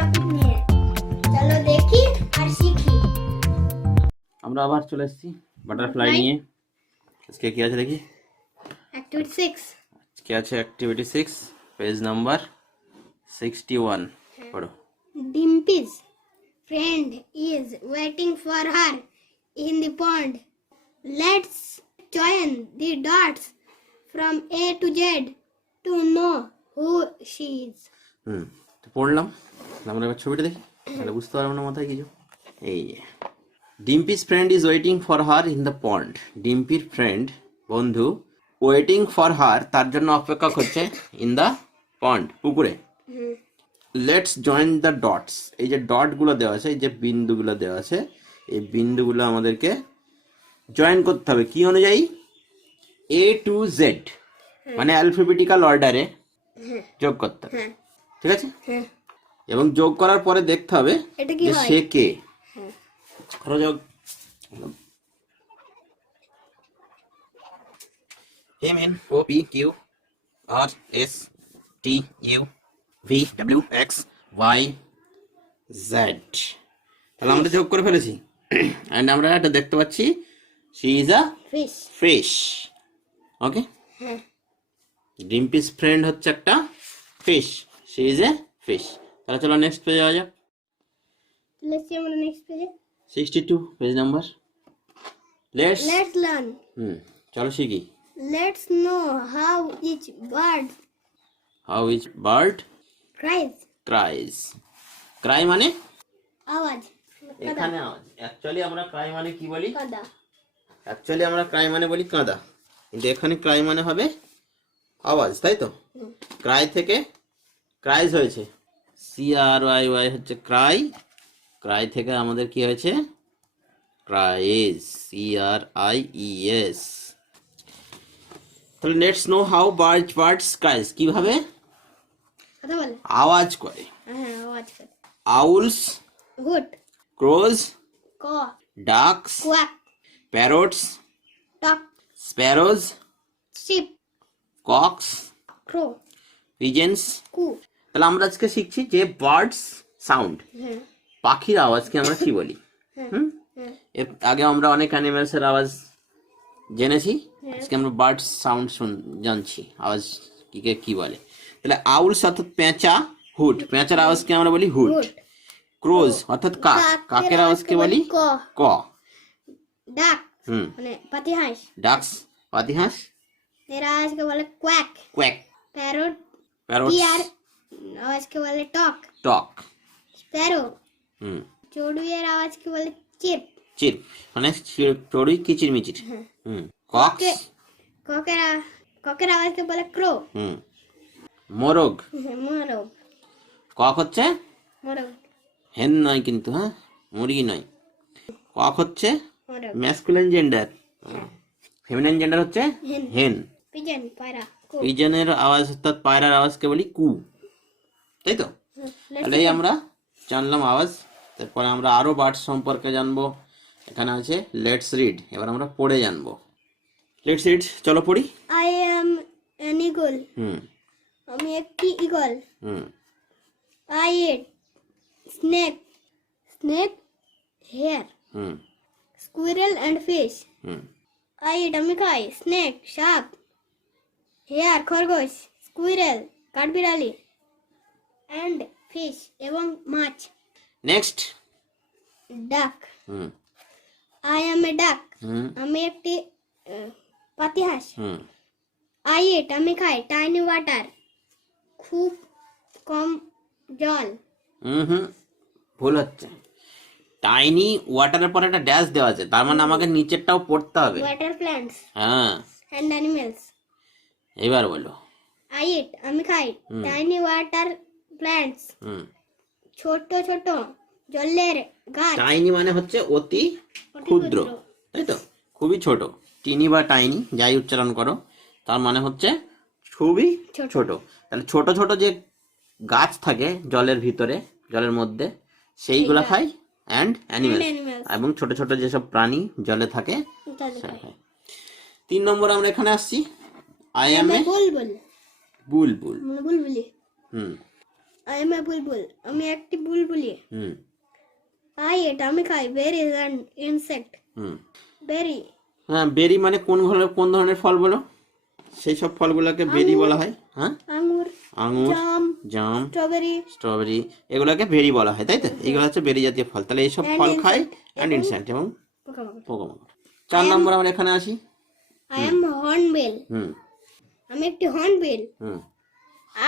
Topic নিয়ে। চলো দেখি আর শিখি। আমরা আবার চলে এসেছি বাটারফ্লাই নিয়ে। আজকে কি আছে দেখি? অ্যাক্টিভিটি 6। আজকে আছে অ্যাক্টিভিটি 6, পেজ নাম্বার 61। পড়ো। Dimpy's friend is waiting for her in the pond. Let's join the dots from A to Z to know who she is. তো পড়লাম, আমরা এবার ছবিটা দেখি, তাহলে বুঝতে পারবো না মাথায় কিছু। এই Dimpi's friend is waiting for her in the pond. ডিম্পির ফ্রেন্ড, বন্ধু, ওয়েটিং ফর হার, তার জন্য অপেক্ষা করছে, ইন দ্য পন্ড, পুকুরে। Let's join the dots. এই যে ডটগুলো দেওয়া আছে, এই যে বিন্দুগুলো দেওয়া আছে, এই বিন্দুগুলো আমাদেরকে জয়েন করতে হবে কি অনুযায়ী? A to Z, মানে অ্যালফাবেটিক্যাল অর্ডারে যোগ করতে হবে, ঠিক আছে? এবং যোগ করার পরে দেখতে হবে যে সে কে। করো যোগ। M N O P Q R S T U V W X Y Z। তাহলে আমরা যোগ করে ফেলেছি, এন্ড আমরা এটা দেখতে পাচ্ছি, she is a fish। ওকে, ডিম্পিস ফ্রেন্ড হচ্ছে একটা fish, she is a fish। তাহলে চলো নেক্সট পেজে যাওয়া যাক। Let's see on the next page. 62 page number. Let's learn. চলো শিখি। Let's know how each bird cries. Cry মানে আওয়াজ। এখানে আওয়াজ। অ্যাকচুয়ালি আমরা ক্রাই মানে কি বলি? কাঁদা। অ্যাকচুয়ালি আমরা ক্রাই মানে বলি কাঁদা, কিন্তু এখানে ক্রাই মানে হবে আওয়াজ, তাই তো? ক্রাই থেকে ক্রাইজ হয়েছে, CRY হচ্ছে ক্রাই, ক্রাই থেকে আমাদের কি হয়েছে? Cries, CRIES। তাহলে let's know how birds cries, কিভাবে কথা বলে, আওয়াজ করে। আওয়াজ করে। আউলস হুট, ক্রোজ ক, ডাকস কোয়াক, প্যারটস টক, স্প্যারোজ শিপ, কক্স ক্রো, পিজেন্স কু। তাহলে আমরা আজকে শিখছি যে বার্ডস সাউন্ড, পাখির আওয়াজকে আমরা কি বলি। এর আগে আমরা অনেক অ্যানিমেলস এর আওয়াজ জেনেছি, আজকে আমরা বার্ডস সাউন্ড জানছি, আওয়াজ কি বলে। তাহলে আউলস অর্থাৎ পেঁচা, হুট, পেঁচার আওয়াজকে আমরা বলি হুট। ক্রোজ অর্থাৎ কাক, কাকের আওয়াজকে বলি ক। ডাক মানে পাতিহাঁস, ডাকস পাতিহাঁস, এর আওয়াজকে বলে কোয়াক। কোয়াক। প্যারট প্যারটস আওয়াজকে বলে টক। টক। স্প্যারো চড়ুইয়ের আওয়াজকে বলে চিপ। চিপ মানে চড়ুই কিচিরমিচির। কক্স ককের আওয়াজকে বলে ক্রো। মোরগ মোরগ। কক হচ্ছে মোরগ, হেন নয় কিন্তু, হ্যাঁ, মুরগি নয়। কক হচ্ছে মোরগ। ম্যাসকুলিন জেন্ডার, ফেমিনাইন জেন্ডার হচ্ছে হেন। পিজন পায়রা, পিজনের আওয়াজ অর্থাৎ পায়রার আওয়াজকে বলি কু, তাই তো? তাহলে আমরা জানলাম আওয়াজ, তারপরে আমরা আরো বার্ড সম্পর্কে জানবো। এখানে আছে লেটস রিড, এবার আমরা পড়ে জানবো। লেটস রিড, চলো পড়ি। I am an eagle. আমি একটি ঈগল। I eat snake hare, squirrel and fish. I eat আমি খাই স্নেক সাপ, হেয়ার খরগোশ, স্কুইরেল কাঠবিড়ালি, অ্যান্ড ফিশ এবং মাছ। নেক্সট ডাক। আই অ্যাম এ ডাক। আমি একটি পাতিহাঁস। আই ইট আমি খাই টাইনি ওয়াটার, খুব কম জল। ভুল হচ্ছে, টাইনি ওয়াটারের পর একটা ড্যাশ দেওয়া আছে, তার মানে আমাকে নিচেরটাও পড়তে হবে। Water plants and animals. এবার বলো। আই ইট আমি খাই টাইনি ওয়াটার প্ল্যান্টস, ছোট ছোট জলের গাছ। টাইনি মানে হচ্ছে অতি ক্ষুদ্র, তাই তো? খুবই ছোট, টিনি বা টাইনি যাই উচ্চারণ করো, তার মানে হচ্ছে খুবই ছোট। তাহলে ছোট ছোট যে গাছ থাকে জলের ভিতরে, জলের মধ্যে, সেইগুলা খাই, অ্যান্ড অ্যানিমেলস, এবং ছোট ছোট যেসব প্রাণী জলে থাকে। 3 নম্বর আমরা এখানে আসছি। I am A Bulbul. I am a বুলবুল, আমি একটি বুলবুলি। হুম I eat, আমি খাই berries and insect, hmm berry, হ্যাঁ, বেরি মানে কোন ধরনের ফল বলো? সেই সব ফলগুলোকে বেরি আঙুর, বলা হয়। হ্যাঁ, আঙুর, আঙুর, জাম, জাম, স্ট্রবেরি স্ট্রবেরি, এগুলোকে বেরি বলা হয়, তাই তো? এগুলো হচ্ছে বেরি জাতীয় ফল। তাহলে এইসব and ফল খায় insect অ্যান্ড এবং ইনসেক্ট এবং পোকামাকড়। পোকামাকড়। I 4 am নম্বর আমরা এখানে আসি। I am hornbill, হুম আমি একটি hornbill. Hmm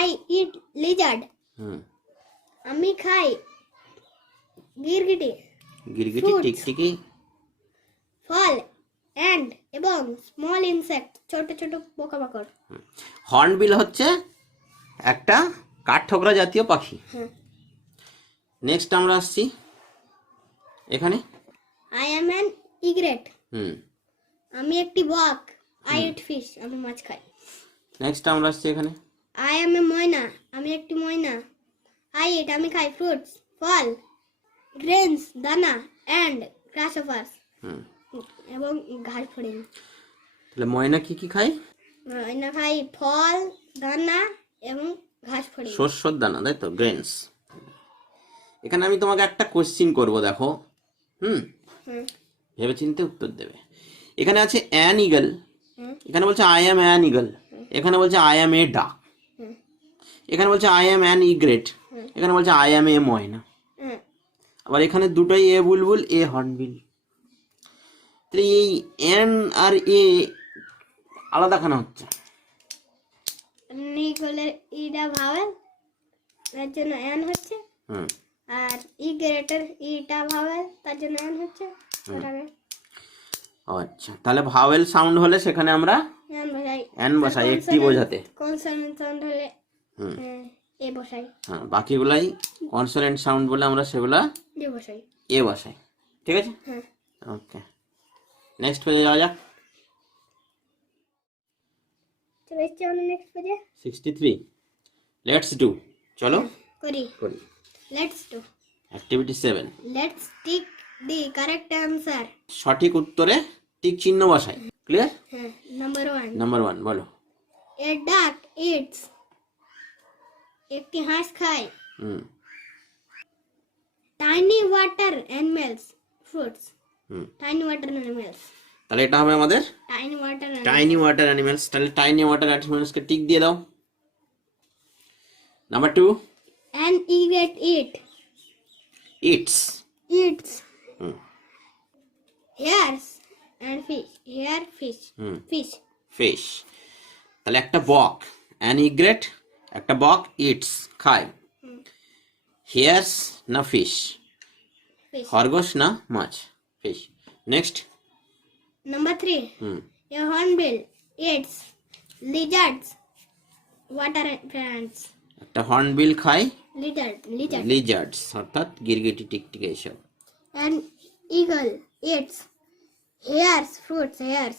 I eat lizard, হুম আমি খাই গিরগিটি, গিরগিটি, Fruits. টিকটিকি। ফল and এবং স্মল ইনসেক্ট, ছোট ছোট পোকামাকড়। হর্নবিল হচ্ছে একটা কাঠঠোকরা জাতীয় পাখি। হ্যাঁ। নেক্সট আমরা আসছি এখানে। I am an egret, হুম আমি একটি বক। I eat fish, আমি মাছ খাই। নেক্সট আমরা আসছি এখানে। I am a ময়না, আমি একটি ময়না। I eat, আমি খাই ফ্রুটস, ফল, গ্রেনস, দানা and grasshoppers, হুম এবং ঘাস ফড়িং। তাহলে ময়না কি কি খায়? ময়না খাই ফল, দানা এবং ঘাস ফড়িং। শস্যর দানা, তাই তো, গ্রেনস। এখানে আমি তোমাকে একটা কোশ্চিন করব, দেখো। হুম হুম ভেবেচিন্তে উত্তর দেবে। এখানে আছে অ্যান ইগল, হুম এখানে বলছে আই অ্যাম অ্যান ইগল, এখানে বলছে আই অ্যাম এ ডাক, হুম এখানে বলছে আই অ্যাম অ্যান ইগ্রেট, এখানে বলছে আই অ্যাম এ ময়না। হুম আবার এখানে দুটোই এ বুলবুল, এ হর্নবিল। তাহলে এই এন আর এ আলাদা কেন হচ্ছে? নিকলের ইটা ভাওয়েল, তার জন্য এন হচ্ছে। হুম আর ই গ্রেটার ইটা ভাওয়েল, তার জন্য এন হচ্ছে। ওটাকে আচ্ছা, তাহলে ভাওয়েল সাউন্ড হলে সেখানে আমরা এন বসাই। এন বসাই একটি বোঝাতে। কনসোনেন্ট সাউন্ড হলে হুম এ বসাই, হ্যাঁ, বাকিগুলাই কনসোনেন্ট সাউন্ড বলে আমরা সেগুলা এ বসাই। এ বসাই। ঠিক আছে, হ্যাঁ। ওকে। নেক্সট পেজে যাওয়া যাক। চলে এসছি আমরা নেক্সট পেজে। 63 লেটস ডু। চলো করি। করি। Let's do. Activity 7, let's tick the correct answer. সঠিক উত্তরে টিক চিহ্ন বসাই। ক্লিয়ার? হ্যাঁ। নাম্বার 1, নাম্বার 1 বলো। এ ডাক ইটস, একটি হাঁস খায়। Hmm tiny water animals, fruits, hmm tiny water animals, তাহলে এটা হবে আমাদের tiny water tiny water animals. তাহলে টাইনি ওয়াটার অ্যানিমেলসকে টিক দিয়ে দাও। Number 2, an egret eats. Eats hmm hares and fish, hare fish, hmm fish. Fish. তাহলে একটা বক, অ্যান ইগ্রেট, একটা বক ইটস খায়। হিয়ার্স না ফিশ? ফিশ। খরগোশ না মাছ? Fish. Next. Number 3, hmm a hornbill eats lizards, water plants. একটা হর্নবিল খায় লিজার্ড লিজার্ডস, অর্থাৎ গিরগিটি, টিকটিকি এইসব। An eagle eats hares, fruits, hares.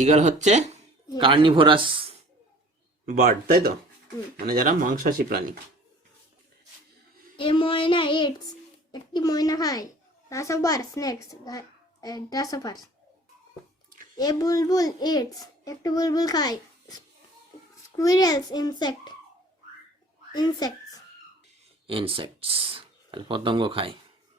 ঈগল হচ্ছে কার্নিভোরাস বার্ড, তাই তো, মানে যারা মাংসাশী প্রাণী। এ ময়না ইটস, একটি ময়না খায়। গ্রাসহপার, স্নেকস, গ্রাসহপার। এ বুলবুল ইটস, একটি বুলবুল খায়। স্কুইরেলস, ইনসেক্টস। ইনসেক্টস, তাহলে পতঙ্গ খায়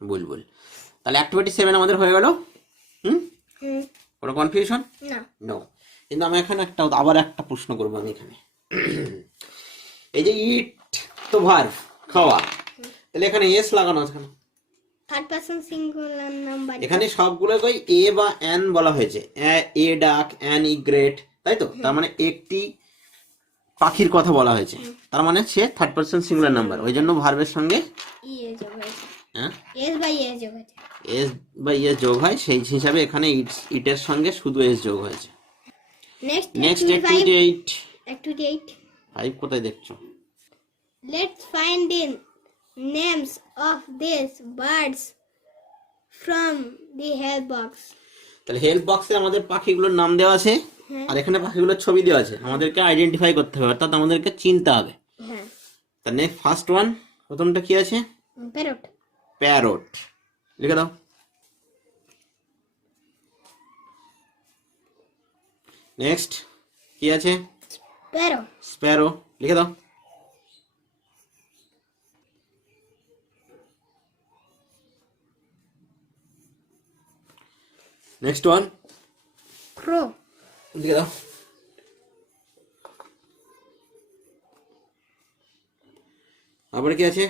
বুলবুল। তাহলে অ্যাক্টিভিটি 7 আমাদের হয়ে গেল। হুম কোনো কনফিউশন? না। নো। কিন্তু আমি এখানে আবার একটা প্রশ্ন করবো আমি এখানে। এই যে ইট তো ভার্ব, খাওয়া, তাহলে এখানে এস লাগানো আছে কেন? Third person singular number. এখানে সবগুলোকেই এ বা এন বলা হয়েছে। এ ডাক, অ্যান ইগ্রেট, তাই তো। তার মানে একটি পাখির কথা বলা হয়েছে, তার মানে সে থার্ড পারসন সিঙ্গুলার নাম্বার, ওই জন্য ভার্বের সঙ্গে ইয়ে যোগ হয়েছে। হ্যাঁ এস বাই এস যোগ হয়েছে। এস বা ইয়েস যোগ হয়, সেই হিসাবে এখানে ইটের সঙ্গে শুধু এস যোগ হয়েছে। Next activity 8। অ্যাক্টিভিটি 8, 5 কোথায় দেখছো? Let's find the names of this birds from the help box. তাহলে হেল্প বক্সে আমাদের পাখিগুলোর নাম দেওয়া আছে, আর এখানে পাখিগুলোর ছবি দেওয়া আছে। আমাদেরকে আইডেন্টিফাই করতে হবে, অর্থাৎ আমাদেরকে চিনতে হবে। হ্যাঁ। তাহলে ফার্স্ট ওয়ান, প্রথমটা কি আছে? প্যারট। প্যারট, লিখে দাও। নেক্সট কি আছে? স্প্যারো। স্প্যারো, লিখে দাও। নেক্সট ওয়ান, crow, লিখে দাও। তারপরে কি আছে?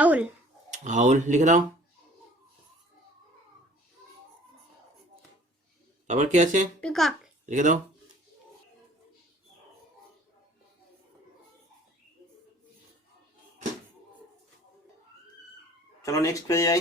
owl, আউল, লিখে দাও। তারপর কি আছে? peacock, লিখে দাও। চলো নেক্সট পেজে যাই।